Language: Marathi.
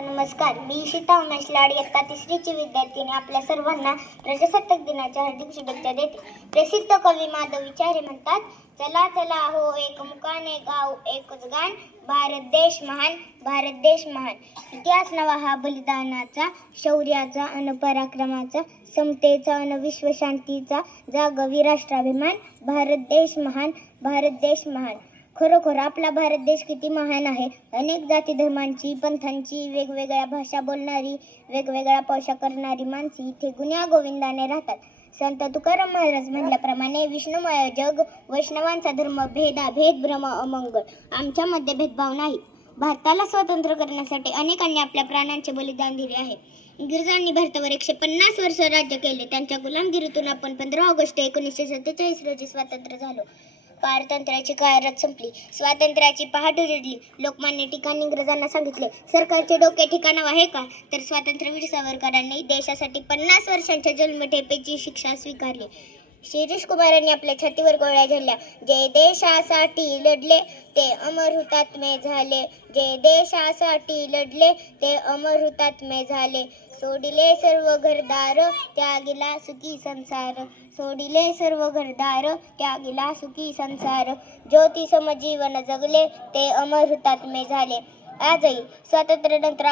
नमस्कार, मी इशिता उमेश लाड इयत्ता तिसरीची विद्यार्थिनी आपल्या सर्वांना प्रजासत्ताक दिनाच्या हार्दिक शुभेच्छा देते. प्रसिद्ध कवी माधव विचारे म्हणतात, चला चला हो एकमुखाने गाव एकच गाण, भारत देश महान, भारत देश महान. इतिहास नवा हा बलिदानाचा, शौर्याचा अन पराक्रमाचा, समतेचा अन विश्वशांतीचा, जागवी राष्ट्राभिमान, भारत देश महान, भारत देश महान. खरोखर आपला भारत देश किती महान आहे. अनेक जाती धर्मांची, पंथांची, वेगवेगळ्या भाषा बोलणारी, वेगवेगळा पोशाख करणारी माणसे इथे गुण्या गोविंदाने राहतात. संत तुकाराम महाराज म्हणल्याप्रमाणे, विष्णुमय जग, वैष्णवांचा धर्म, भेदाभेद भ्रम अमंगळ, आमच्यामध्ये भेदभाव नाही. भारताला स्वतंत्र करण्यासाठी अनेकांनी आपल्या प्राणांचे बलिदान दिले आहे. इंग्रजांनी भारतावर 150 वर्ष राज्य केले. त्यांच्या गुलामगिरीतून आपण 15 ऑगस्ट 1947 रोजी स्वातंत्र्य झालो. पारतंत्र्याची काळात संपली, स्वातंत्र्याची पहाट उजडली. लोकमान्य टिळकांनी इंग्रजांना सांगितले, सरकारचे डोके ठिकाणावर आहे का? तर स्वातंत्र्यवीर सावरकरांनी देशासाठी 50 वर्षांच्या जन्मठेपेची शिक्षा स्वीकारली. शिरीष कुमारांनी आपल्या छातीवर गोळ्या झेलल्या. जे देशासाठी लढले ते अमर हुतात्मे झाले, जे देशासाठी लढले ते अमर हुतात्मे झाले. सोडिले सर्व घरदार, त्यागिला सुखी संसार, सोडिले सर्व घरदार, त्यागिला सुखी संसार. ज्योती समजीवन जगले ते अमर हुतात्मे झाले. आजही स्वातंत्र्यानंतर